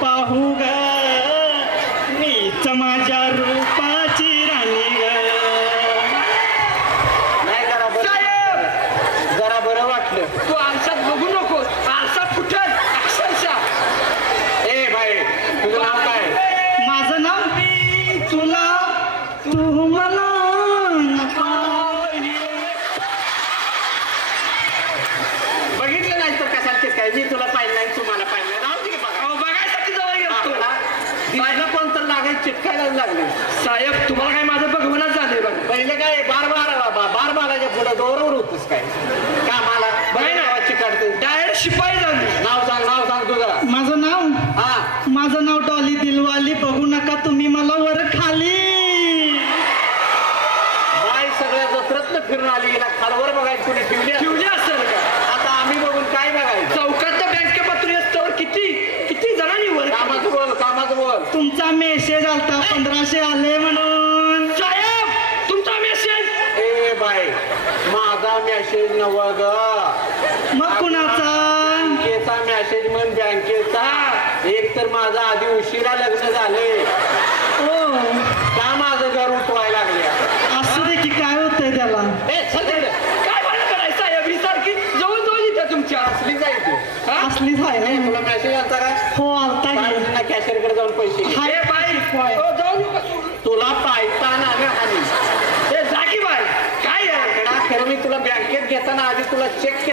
पाहू ग मीच माझ्या रूपाची राणी ग. नाही जरा बरं, जरा बरं वाटलं. तू आरशात बघू नको, आरसा फुटल अक्षरशः. ए भाई तुझं नाव काय? माझं नाव तुला तू मला बघितलं नाही तर कशाला काय मी तुला पाहिलं नाही तुम्हाला पाहिलं नाही. राहू दे की बघा. अहो, बघायसाठी जवळ गेलो. आपला दिसलं कोण तर लागायला चिटकायला लागले. साहेब तुम्हाला काय माझं बघवणच झालंय बघ. पहिले काय बार बाराच्या पुढे दोरवर होतस काय कामाला बघाय ना चिकाडते. डायरेक्ट शिपाई झाली. नाव सांग तुझं. माझं नाव हा माझं नाव डॉली दिलवाली. बघू नका तुम्ही मला वर खाली. बाय सगळ्या जत्रत्न फिरून आली गेला खालवर बघायची कुणी ठेवली असेल का? आता आम्ही बघून काय बघायचं. चौकात बँके पत्र असतं किती जणांनी वर कामाचं बोल. तुमचा मेसेज आलता 1500 आले म्हणून. साहेब तुमचा मेसेज. ए बाय माझा मेसेज नव्ह ग. मग कुणाचा? बँकेचा मेसेज म्हण बँकेचा. एक तर माझा आधी उशिरा लग्न झाले ओ का माझं घर उठवायला लागले. असू दे की काय होतंय त्याला. ए सगळं काय मला करायचं साहेब ही सारखी जवळ येते तुमच्या. असली जायची. असलीच आहे नाही ना. तुला मेसेज आलता का? हो आलता की. कॅशियरकडे जाऊन पैसे घे. हाय. ए बाई होय. हो, जाऊ नका सोडून. तुला पायताना आणि ए जा की बाई काय आहे? खरं मी तुला बँकेत घेताना आधी तुला चेक